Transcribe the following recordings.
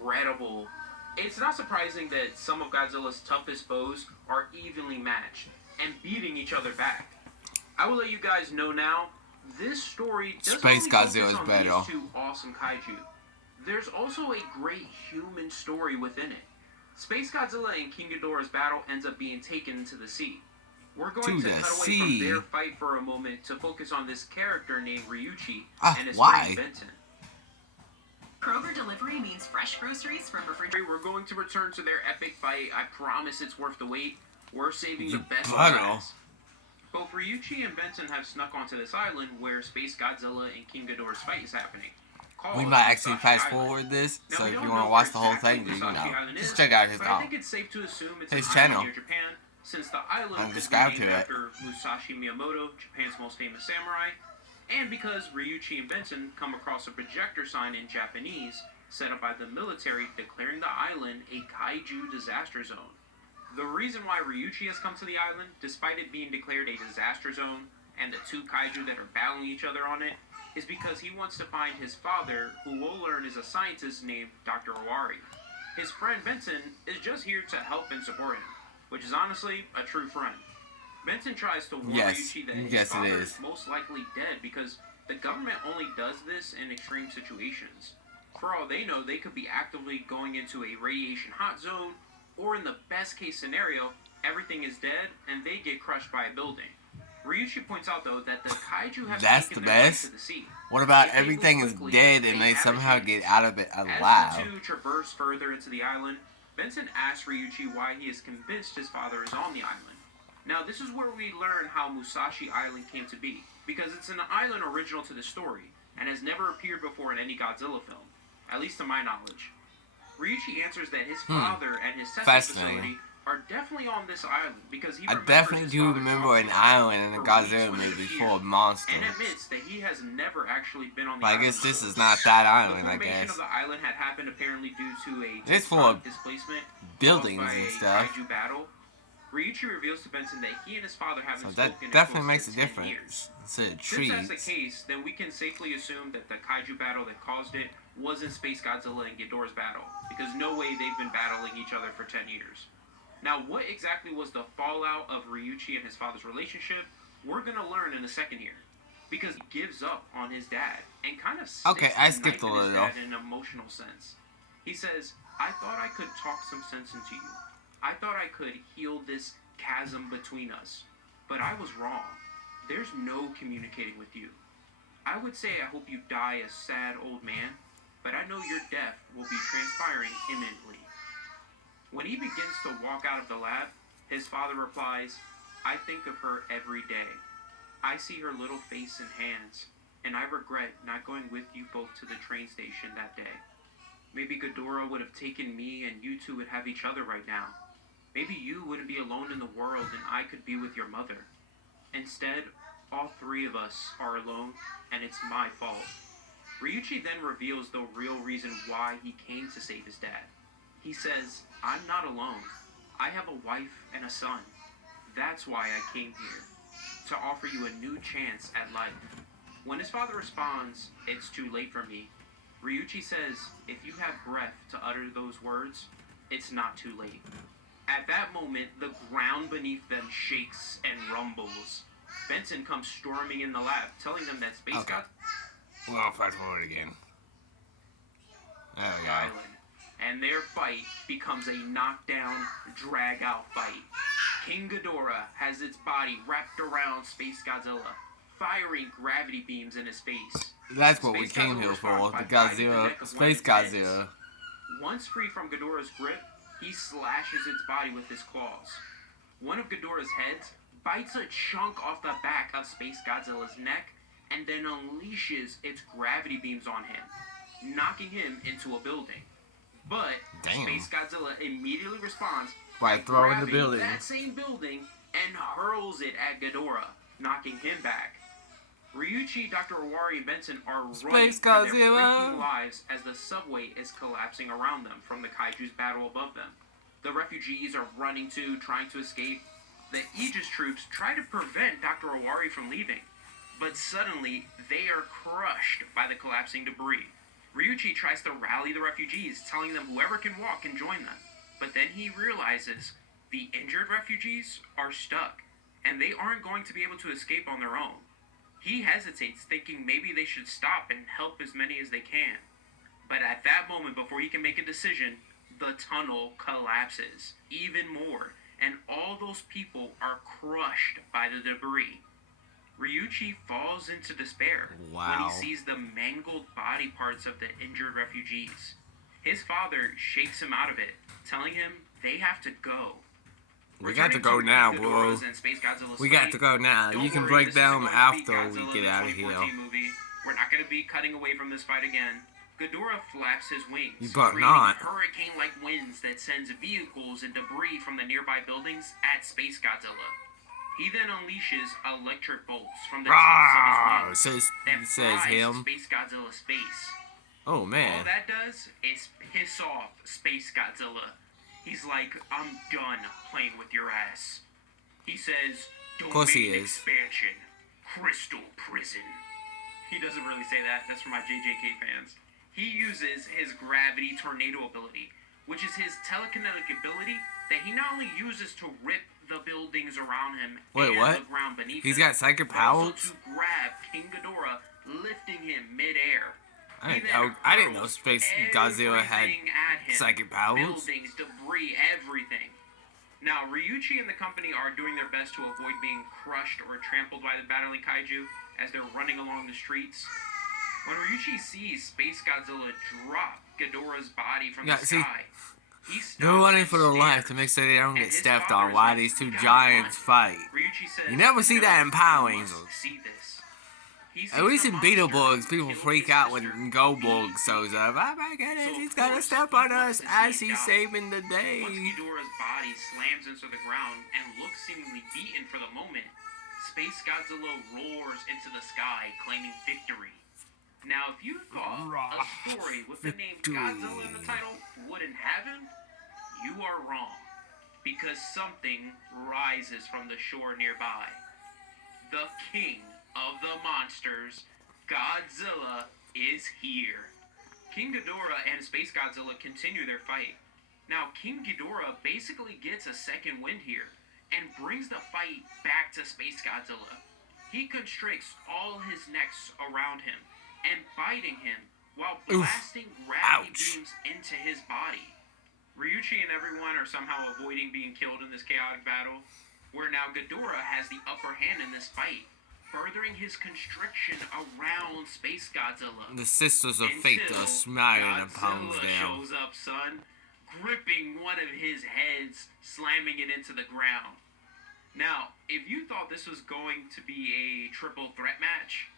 incredible. It's not surprising that some of Godzilla's toughest foes are evenly matched and beating each other back. I will let you guys know now, this story doesn't Space only Godzilla focus is on better. these two awesome kaiju. There's also a great human story within it. Space Godzilla and King Ghidorah's battle ends up being taken into the sea. We're going to cut away from their fight for a moment to focus on this character named Ryuichi and his friend Benton. Kroger delivery means fresh groceries from refrigerator. We're going to return to their epic fight. I promise it's worth the wait. We're saving the best for last. Both Ryuichi and Benton have snuck onto this island where Space Godzilla and King Ghidorah's fight is happening. We might actually fast forward this, so if you want to watch the whole thing, then just check out his I think it's safe to assume it's his channel. Near Japan, since the island is subscribe named to it. after Musashi Miyamoto, Japan's most famous samurai, and because Ryuichi and Benton come across a projector sign in Japanese set up by the military declaring the island a kaiju disaster zone. The reason why Ryuichi has come to the island, despite it being declared a disaster zone and the two kaiju that are battling each other on it, is because he wants to find his father, who we'll learn is a scientist named Dr. Owari. His friend Benton is just here to help and support him, which is honestly a true friend. Benton tries to warn Ryuichi that his father is most likely dead because the government only does this in extreme situations. For all they know, they could be actively going into a radiation hot zone, or in the best case scenario, everything is dead and they get crushed by a building. Ryuichi points out though that the kaiju have taken their way to the sea. What about everything is dead and they somehow get out of it alive? As the two traverse further into the island, Benton asks Ryuichi why he is convinced his father is on the island. Now this is where we learn how Musashi Island came to be, because it's an island original to the story and has never appeared before in any Godzilla film, at least to my knowledge. Ryuichi answers that his father and his testing facility are definitely on this island because he remembers definitely do remember an island in a Godzilla movie full of monsters. And admits that he has never actually been on the I island. guess this is not that island, I guess. The formation of the island had happened apparently due to a it's full of displacement buildings and stuff. Kaiju battle. Ryuichi reveals to Benton that he and his father haven't that spoken definitely in makes a 10 difference. years. Instead of trees. Since that's the case, then we can safely assume that the kaiju battle that caused it wasn't Space Godzilla and Ghidorah's battle, because no way they've been battling each other for 10 years. Now, what exactly was the fallout of Ryuichi and his father's relationship? We're gonna learn in a second here, because he gives up on his dad and kind of okay, I skipped a little in an emotional sense. He says, "I thought I could talk some sense into you. I thought I could heal this chasm between us, but I was wrong. There's no communicating with you. I would say I hope you die a sad old man, but I know your death will be transpiring imminently." When he begins to walk out of the lab, his father replies, "I think of her every day. I see her little face and hands, and I regret not going with you both to the train station that day. Maybe Ghidorah would have taken me and you two would have each other right now. Maybe you wouldn't be alone in the world and I could be with your mother. Instead, all three of us are alone, and it's my fault." Ryuichi then reveals the real reason why he came to save his dad. He says, "I'm not alone. I have a wife and a son. That's why I came here, to offer you a new chance at life." When his father responds, "It's too late for me," Ryuichi says, "If you have breath to utter those words, it's not too late." At that moment, the ground beneath them shakes and rumbles. Benton comes storming in the lab, telling them that Space Godzilla Well, fast forward again. There we go. Island, and their fight becomes a knockdown, drag-out fight. King Ghidorah has its body wrapped around Space Godzilla, firing gravity beams in his face. That's what we came here for, the Godzilla, Space Godzilla. Once free from Ghidorah's grip, he slashes its body with his claws. One of Ghidorah's heads bites a chunk off the back of Space Godzilla's neck and then unleashes its gravity beams on him, knocking him into a building. But Space Godzilla immediately responds by throwing the building, that same building, and hurls it at Ghidorah, knocking him back. Ryuichi, Dr. Owari, and Benton are running for their freaking lives as the subway is collapsing around them from the kaiju's battle above them. The refugees are running too, trying to escape. The Aegis troops try to prevent Dr. Owari from leaving, but suddenly they are crushed by the collapsing debris. Ryuichi tries to rally the refugees, telling them whoever can walk can join them. But then he realizes the injured refugees are stuck, and they aren't going to be able to escape on their own. He hesitates, thinking maybe they should stop and help as many as they can. But at that moment, before he can make a decision, the tunnel collapses even more, and all those people are crushed by the debris. Ryuichi falls into despair when he sees the mangled body parts of the injured refugees. His father shakes him out of it, telling him they have to go. We got to go now, bro. We got to go now. You can break down after we get out of here. We're not going to be cutting away from this fight again. Ghidorah flaps his wings, but creating not hurricane-like winds that sends vehicles and debris from the nearby buildings at Space Godzilla. He then unleashes electric bolts from the tips of his wings that fries Space Godzilla's face. Oh man! All that does is piss off Space Godzilla. He's like, I'm done playing with your ass. He says, Domain expansion, Crystal Prison. He doesn't really say that. That's for my JJK fans. He uses his gravity tornado ability, which is his telekinetic ability that he not only uses to rip the buildings around him and the ground beneath him. He's got psychic powers? Also to grab King Ghidorah, lifting him midair. I didn't know Space Godzilla had psychic powers. Buildings, debris, everything. Now, Ryuichi and the company are doing their best to avoid being crushed or trampled by the battling kaiju as they're running along the streets. When Ryuichi sees Space Godzilla drop Ghidorah's body from the sky, they're running for their life to make sure they don't get stepped on while these two giants fight. You never see that in Power Angels. At least in Beetleborgs, people freak out when Goldborg shows up. Oh my goodness, he's gonna step on us as he's saving the day. Once Ghidorah's body slams into the ground and looks seemingly beaten for the moment, Space Godzilla roars into the sky, claiming victory. Now, if you thought a story with the name Godzilla in the title wouldn't happen, you are wrong. Because something rises from the shore nearby. The king of the monsters, Godzilla, is here. King Ghidorah and Space Godzilla continue their fight. Now, King Ghidorah basically gets a second wind here and brings the fight back to Space Godzilla. He constricts all his necks around him and biting him while blasting gravity beams into his body. Ryuichi and everyone are somehow avoiding being killed in this chaotic battle, where now Ghidorah has the upper hand in this fight, furthering his constriction around Space Godzilla. The Sisters of Fate are smiling and palms down. Shows up, son, gripping one of his heads, slamming it into the ground. Now, if you thought this was going to be a triple threat match,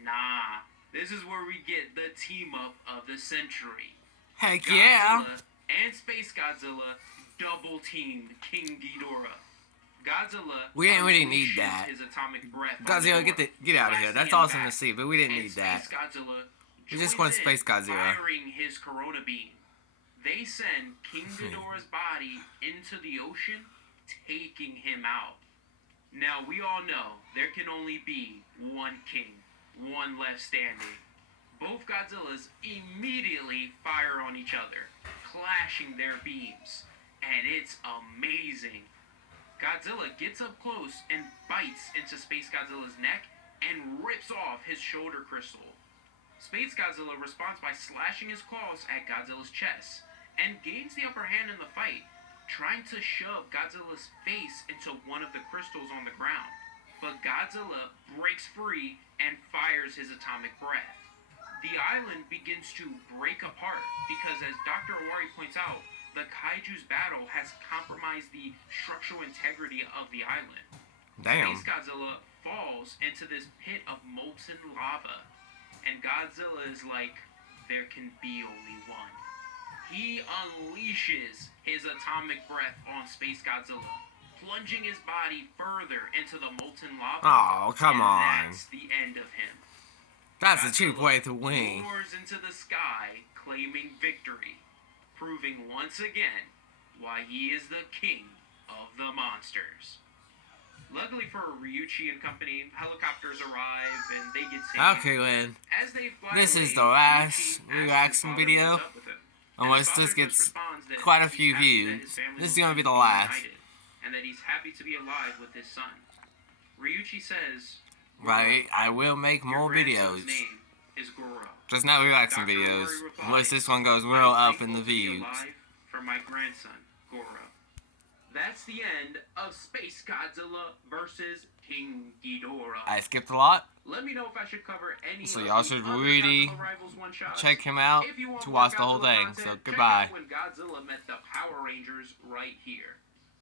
nah. This is where we get the team-up of the century. Heck Godzilla yeah! And Space Godzilla double-teamed King Ghidorah. Godzilla... We didn't really need that. His atomic breath Godzilla, get out of here. That's awesome to see, but we didn't need that. We just want Space Godzilla. Firing his Corona beam. They send King Ghidorah's body into the ocean, taking him out. Now, we all know there can only be one king. One left standing. Both Godzillas immediately fire on each other, clashing their beams, and it's amazing. Godzilla gets up close and bites into Space Godzilla's neck and rips off his shoulder crystal. Space Godzilla responds by slashing his claws at Godzilla's chest and gains the upper hand in the fight, trying to shove Godzilla's face into one of the crystals on the ground. But Godzilla breaks free and fires his atomic breath. The island begins to break apart because, as Dr. Owari points out, the kaiju's battle has compromised the structural integrity of the island. Damn. Space Godzilla falls into this pit of molten lava, and Godzilla is like, there can be only one. He unleashes his atomic breath on Space Godzilla, plunging his body further into the molten lava. Oh, come on. That's the end of him. That's a cheap way to win. Soars into the sky, claiming victory, proving once again why he is the king of the monsters. Luckily for Ryuichi and company, helicopters arrive and they get saved. Okay, Lynn. As they fly This away, is the last Ryuichi asks reaction his father video. what's up with him. And Unless his this father gets just responds that quite a he's few happy that views. his family This is will gonna be soon the last. reunited, and that he's happy to be alive with his son. Ryuichi says, Right, I will make "Your more grandson's videos. name is Goro. Just not reaction Dr. videos. Rory replies, Unless this one goes real I'm up in the thankful to be views. alive for my grandson, Goro." That's the end of Space Godzilla versus King Ghidorah. I skipped a lot. Let me know if I should cover any So of y'all the should other really Godzilla Rivals one-shots. check him out If you want to more watch the whole Godzilla thing. content, So check goodbye. out when Godzilla met the Power Rangers right here.